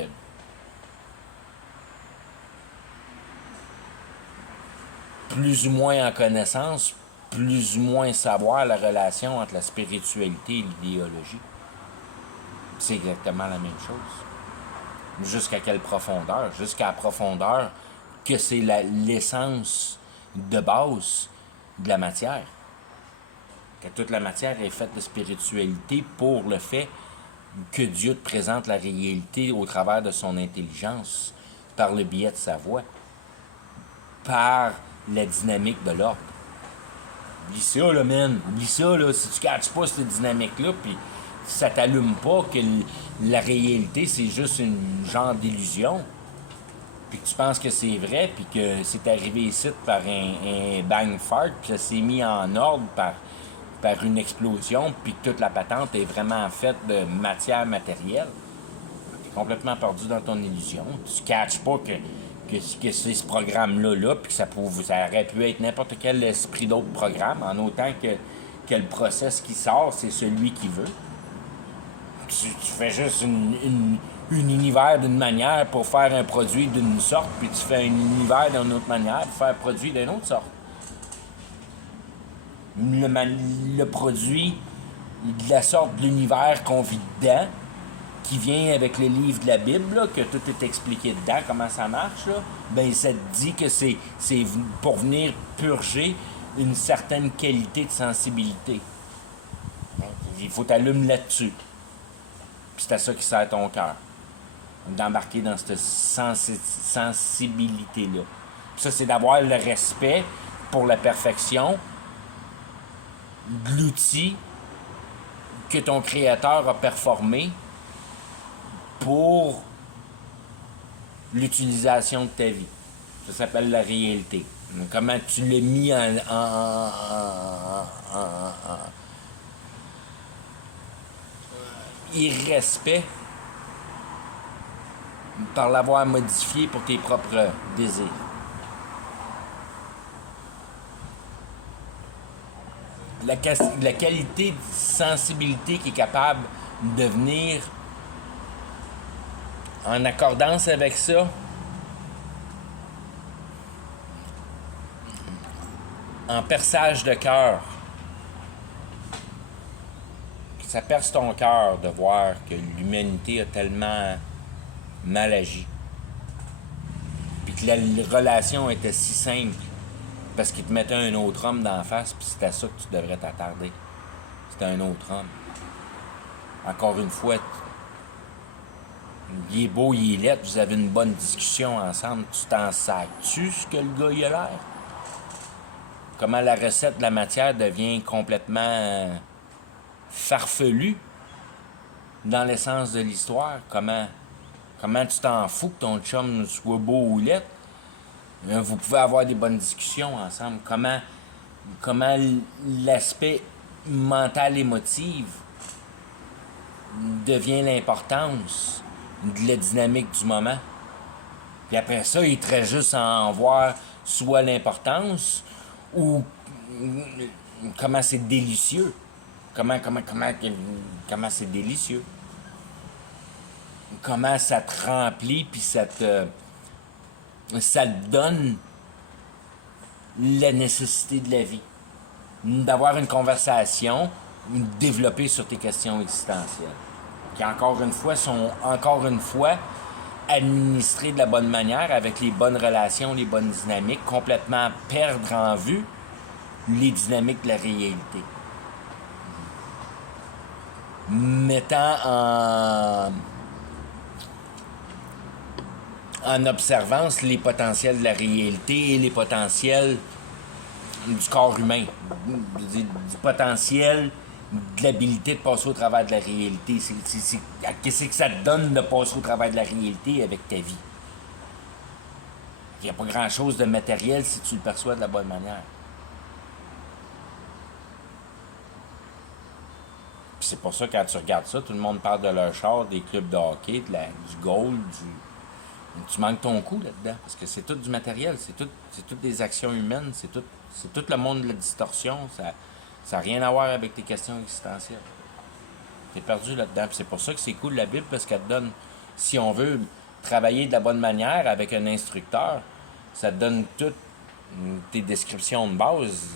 plus ou moins en connaissance, plus ou moins savoir la relation entre la spiritualité et l'idéologie. C'est exactement la même chose. Jusqu'à quelle profondeur? Jusqu'à la profondeur que c'est l'essence de base de la matière. Que toute la matière est faite de spiritualité pour le fait que Dieu te présente la réalité au travers de son intelligence, par le biais de sa voix, par la dynamique de l'ordre. Oublie ça, là, man. Oublie ça, là. Si tu ne catches pas cette dynamique-là, puis ça t'allume pas que la réalité, c'est juste une genre d'illusion, puis que tu penses que c'est vrai, puis que c'est arrivé ici par un bang fart, puis ça s'est mis en ordre par une explosion, puis que toute la patente est vraiment faite de matière matérielle. Tu es complètement perdu dans ton illusion. Tu ne catches pas que c'est ce programme-là, puis que ça aurait pu être n'importe quel esprit d'autre programme, en autant que le process qui sort, c'est celui qui veut. Tu fais juste un univers d'une manière pour faire un produit d'une sorte, puis tu fais un univers d'une autre manière pour faire un produit d'une autre sorte. Le produit de la sorte de l'univers qu'on vit dedans, qui vient avec le livre de la Bible, là, que tout est expliqué dedans, comment ça marche, là, ben ça te dit que c'est pour venir purger une certaine qualité de sensibilité. Il faut t'allumer là-dessus. Puis c'est à ça qui sert ton cœur. D'embarquer dans cette sensibilité-là. Puis ça, c'est d'avoir le respect pour la perfection de l'outil que ton créateur a performé pour l'utilisation de ta vie. Ça s'appelle la réalité. Comment tu l'as mis en irrespect par l'avoir modifié pour tes propres désirs. La qualité de sensibilité qui est capable de venir en accordance avec ça, en perçage de cœur. Ça perce ton cœur de voir que l'humanité a tellement mal agi. Puis que la relation était si simple parce qu'il te mettait un autre homme d'en face, puis c'est à ça que tu devrais t'attarder. C'était un autre homme. Encore une fois, il est beau, il est laid, vous avez une bonne discussion ensemble, tu t'en sers-tu ce que le gars il a l'air? Comment la recette de la matière devient complètement farfelue dans l'essence de l'histoire? Comment tu t'en fous que ton chum soit beau ou laid? Vous pouvez avoir des bonnes discussions ensemble. Comment l'aspect mental émotif devient l'importance de la dynamique du moment. Puis après ça, il te reste juste à en voir soit l'importance ou comment c'est délicieux. Comment c'est délicieux. Comment ça te remplit, puis ça te donne la nécessité de la vie. d'avoir une conversation développée sur tes questions existentielles. Qui, encore une fois, administrées de la bonne manière, avec les bonnes relations, les bonnes dynamiques, complètement perdre en vue les dynamiques de la réalité. Mettant en observance les potentiels de la réalité et les potentiels du corps humain, du potentiel de l'habilité de passer au travers de la réalité. Qu'est-ce que ça te donne de passer au travers de la réalité avec ta vie? Il n'y a pas grand-chose de matériel si tu le perçois de la bonne manière. Puis c'est pour ça, quand tu regardes ça, tout le monde parle de leur char, des clubs de hockey, du gold, tu manques ton coup là-dedans, parce que c'est tout du matériel, c'est toutes des actions humaines, c'est tout le monde de la distorsion, ça n'a rien à voir avec tes questions existentielles. T'es perdu là-dedans, puis c'est pour ça que c'est cool la Bible, parce qu'elle te donne, si on veut travailler de la bonne manière avec un instructeur, ça te donne toutes tes descriptions de base,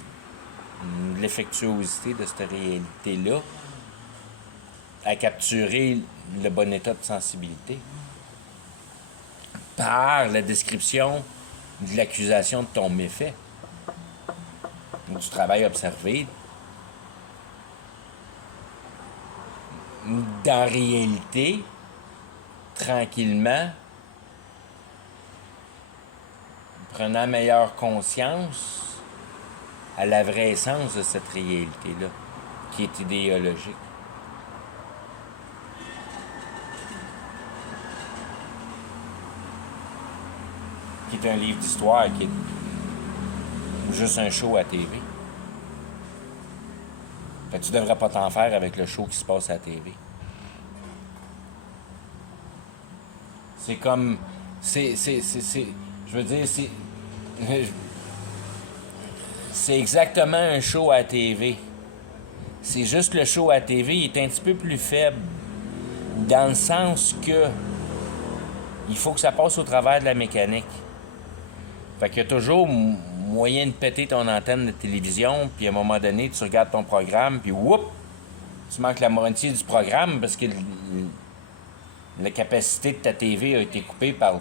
l'effectuosité de cette réalité-là, à capturer le bon état de sensibilité par la description de l'accusation de ton méfait, du travail observé. Dans la réalité, tranquillement, prenant meilleure conscience à la vraie essence de cette réalité-là, qui est idéologique. Qui est un livre d'histoire, qui est juste un show à TV. Fait que tu devrais pas t'en faire avec le show qui se passe à la TV. C'est comme... je veux dire, c'est exactement un show à la TV. C'est juste le show à la TV, il est un petit peu plus faible. Dans le sens que il faut que ça passe au travers de la mécanique. Fait qu'il y a toujours moyen de péter ton antenne de télévision, puis à un moment donné, tu regardes ton programme, puis whoop, tu manques la moitié du programme parce que la capacité de ta TV a été coupée par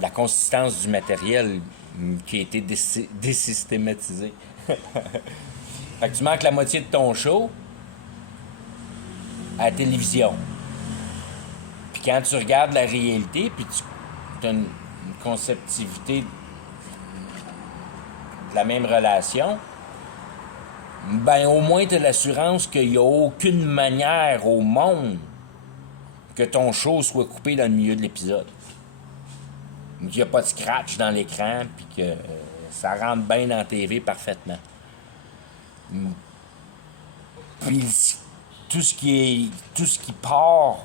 la consistance du matériel qui a été désystématisé. Fait que tu manques la moitié de ton show à la télévision. Puis quand tu regardes la réalité, puis tu as une conceptivité de la même relation, ben au moins tu as l'assurance qu'il n'y a aucune manière au monde que ton show soit coupé dans le milieu de l'épisode. Qu'il n'y a pas de scratch dans l'écran, puis que ça rentre bien dans la TV parfaitement. Puis tout ce qui part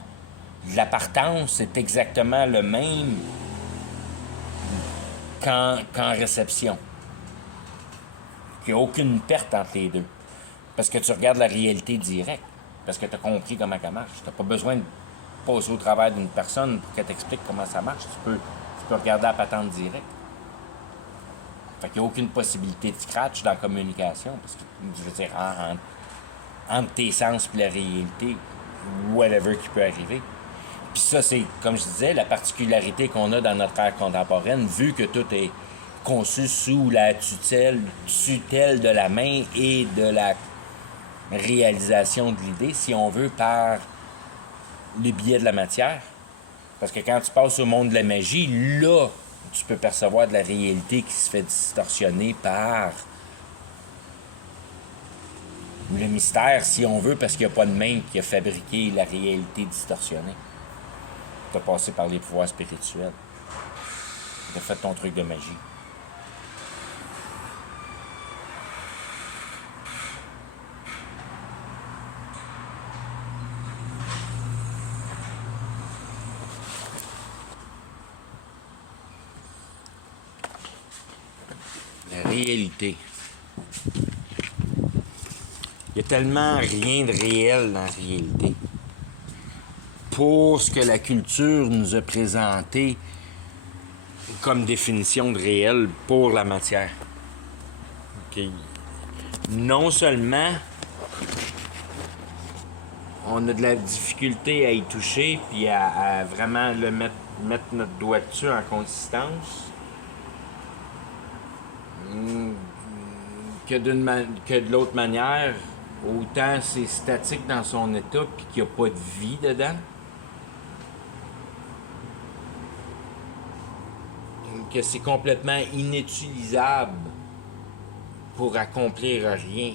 de la partance, c'est exactement le même qu'en réception. Il n'y a aucune perte entre les deux. Parce que tu regardes la réalité directe. Parce que tu as compris comment ça marche. Tu n'as pas besoin de passer au travers d'une personne pour qu'elle t'explique comment ça marche. Tu peux regarder la patente directe. Fait qu'il n'y a aucune possibilité de scratch dans la communication. Parce que, je veux dire, entre tes sens et la réalité, whatever qui peut arriver. Puis ça, c'est, comme je disais, la particularité qu'on a dans notre ère contemporaine, vu que tout est conçu sous la tutelle de la main et de la réalisation de l'idée, si on veut, par les biais de la matière. Parce que quand tu passes au monde de la magie, là, tu peux percevoir de la réalité qui se fait distorsionner par le mystère, si on veut, parce qu'il n'y a pas de main qui a fabriqué la réalité distorsionnée. Tu as passé par les pouvoirs spirituels. Tu as fait ton truc de magie. La réalité. Il y a tellement rien de réel dans la réalité. Pour ce que la culture nous a présenté comme définition de réel pour la matière. Puis non seulement on a de la difficulté à y toucher puis à vraiment le mettre notre doigt dessus en consistance, que de l'autre manière, autant c'est statique dans son état puis qu'il n'y a pas de vie dedans, que c'est complètement inutilisable pour accomplir rien.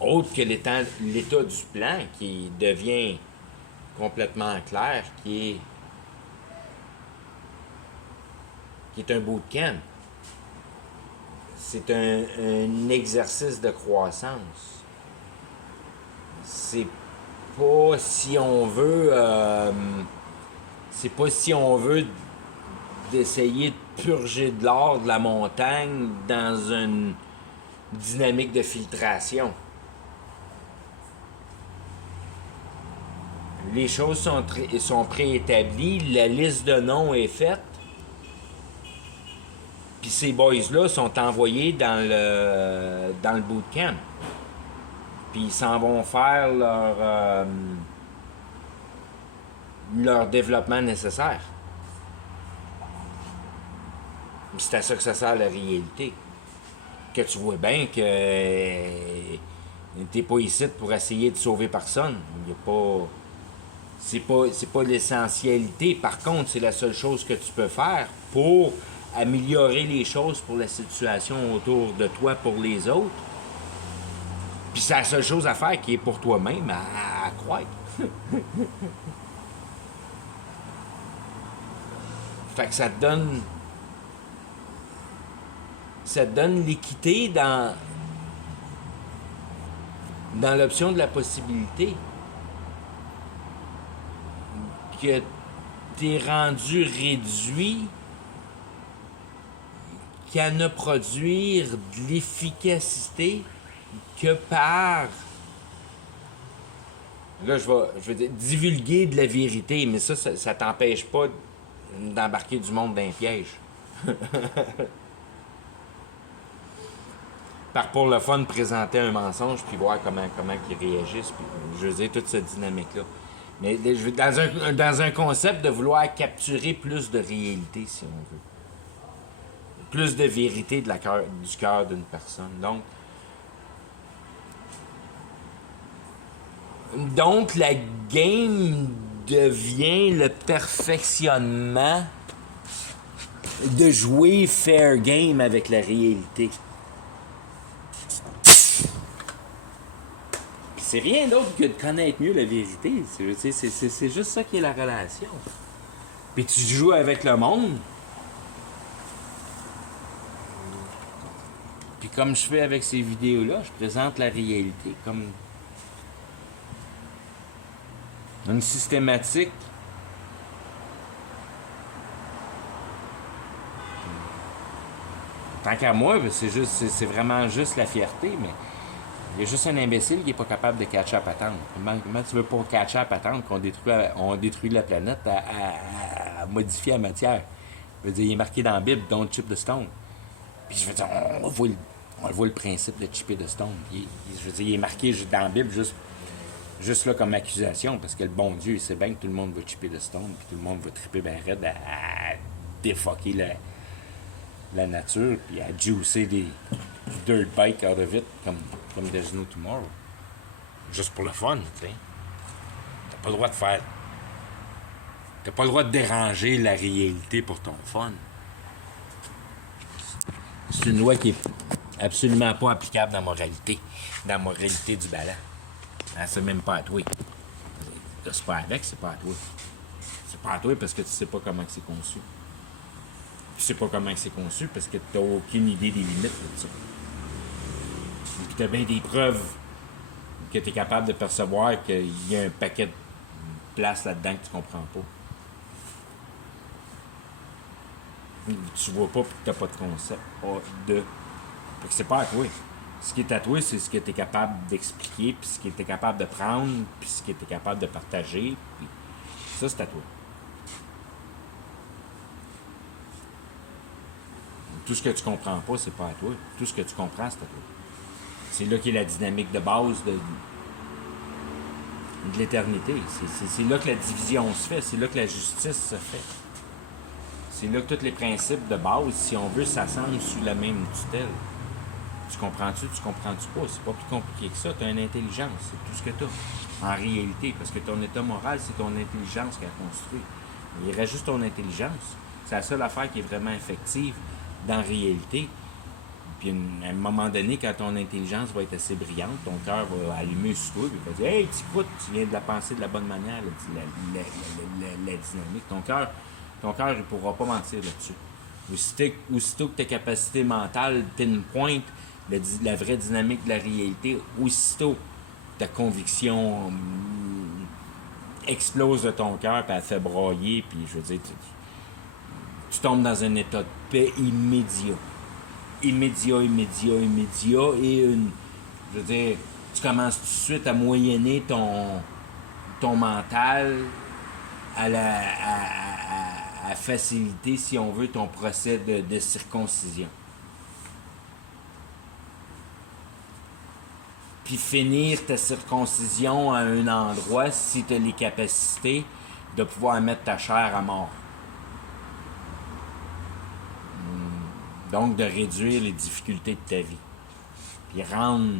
Autre que l'état du plan qui devient complètement clair, qui est un bootcamp. C'est un exercice de croissance. C'est pas si on veut d'essayer de purger de l'or de la montagne dans une dynamique de filtration. Les choses sont préétablies, la liste de noms est faite, puis ces boys-là sont envoyés dans le bootcamp. Puis ils s'en vont faire leur développement nécessaire. C'est à ça que ça sert la réalité. Que tu vois bien que t'es pas ici pour essayer de sauver personne. Il y a pas... C'est pas l'essentialité. Par contre, c'est la seule chose que tu peux faire pour améliorer les choses pour la situation autour de toi, pour les autres. Puis c'est la seule chose à faire qui est pour toi-même, à croître. Fait que ça te donne l'équité dans l'option de la possibilité. Que t'es rendu réduit qu'à ne produire de l'efficacité que par... Là, je vais dire, divulguer de la vérité, mais ça t'empêche pas d'embarquer du monde dans un piège. Par pour le fun, présenter un mensonge, puis voir comment ils réagissent, puis je veux dire, toute cette dynamique-là. Mais dans un concept de vouloir capturer plus de réalité, si on veut. Plus de vérité du cœur d'une personne. Donc, la game devient le perfectionnement de jouer fair game avec la réalité. C'est rien d'autre que de connaître mieux la vérité. C'est juste ça qui est la relation. Puis tu joues avec le monde. Puis comme je fais avec ces vidéos-là, je présente la réalité comme une systématique. Tant qu'à moi, c'est vraiment juste la fierté, mais il y a juste un imbécile qui n'est pas capable de catcher la patente. Comment tu veux pas catcher la patente qu'on détruit la planète à modifier la matière? Je veux dire, il est marqué dans la Bible, don't chip the stone. Puis je veux dire, on voit le principe de chipper the stone. Je veux dire, il est marqué dans la Bible juste là comme accusation, parce que le bon Dieu, il sait bien que tout le monde va chipper the stone, puis tout le monde va tripper ben raide à défoquer la nature, puis à juicer des dirt bikes out of it, comme there's no tomorrow. Juste pour le fun, tu sais. T'as pas le droit de faire... T'as pas le droit de déranger la réalité pour ton fun. C'est une loi qui est absolument pas applicable dans la moralité du ballon. C'est même pas à toi. C'est pas avec, c'est pas à toi. C'est pas à toi parce que tu sais pas comment c'est conçu. Tu sais pas comment c'est conçu parce que t'as aucune idée des limites de ça. Puis t'as bien des preuves que t'es capable de percevoir qu'il y a un paquet de place là-dedans que tu comprends pas. Tu vois pas et que t'as pas de concept. Fait que c'est pas à toi. Ce qui est à toi, c'est ce que tu es capable d'expliquer, puis ce que tu es capable de prendre, puis ce que tu es capable de partager. Puis ça, c'est à toi. Tout ce que tu comprends pas, c'est pas à toi. Tout ce que tu comprends, c'est à toi. C'est là qu'est la dynamique de base de l'éternité. C'est là que la division se fait. C'est là que la justice se fait. C'est là que tous les principes de base, si on veut, s'assemblent sous la même tutelle. Tu comprends-tu? Tu comprends-tu pas? C'est pas plus compliqué que ça. Tu as une intelligence. C'est tout ce que tu as. En réalité. Parce que ton état moral, c'est ton intelligence qui a construit. Il reste juste ton intelligence. C'est la seule affaire qui est vraiment effective dans la réalité. Puis à un moment donné, quand ton intelligence va être assez brillante, ton cœur va allumer sur toi, puis il va dire Hey, tu écoutes, tu viens de la penser de la bonne manière, la dynamique. Ton cœur, il ne pourra pas mentir là-dessus. Aussitôt que ta capacité mentale pinpoint la vraie dynamique de la réalité, aussitôt ta conviction explose de ton cœur, puis elle fait broyer, puis je veux dire, tu tombes dans un état de paix immédiat. Immédiat, et je veux dire, tu commences tout de suite à moyenner ton mental, à faciliter, si on veut, ton procès de circoncision. Puis finir ta circoncision à un endroit si tu as les capacités de pouvoir mettre ta chair à mort. Donc, de réduire les difficultés de ta vie. Puis rendre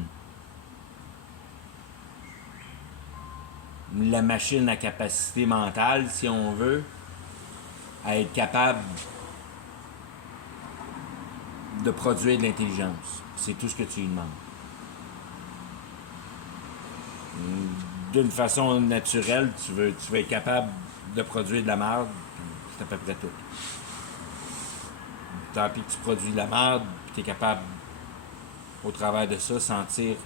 la machine à capacité mentale, si on veut, à être capable de produire de l'intelligence. C'est tout ce que tu lui demandes. D'une façon naturelle, tu veux être capable de produire de la merde, c'est à peu près tout. Tant pis que tu produis de la merde, puis tu es capable, au travers de ça, sentir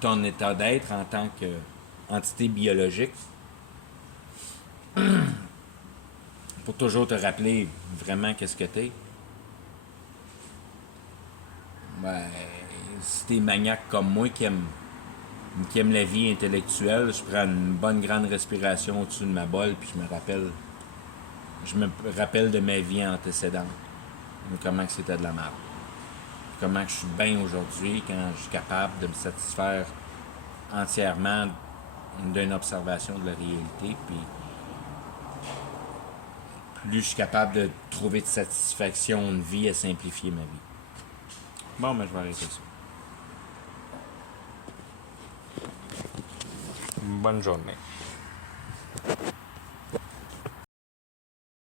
ton état d'être en tant qu'entité biologique. Pour toujours te rappeler vraiment qu'est-ce que t'es. Ben, si t'es maniaque comme moi qui aime la vie intellectuelle, je prends une bonne grande respiration au-dessus de ma bolle, puis je me rappelle de ma vie antécédente. Comment que c'était de la merde. Comment que je suis bien aujourd'hui quand je suis capable de me satisfaire entièrement d'une observation de la réalité, puis plus je suis capable de trouver de satisfaction de vie à simplifier ma vie. Bon, mais je vais arrêter ça. Bonne journée.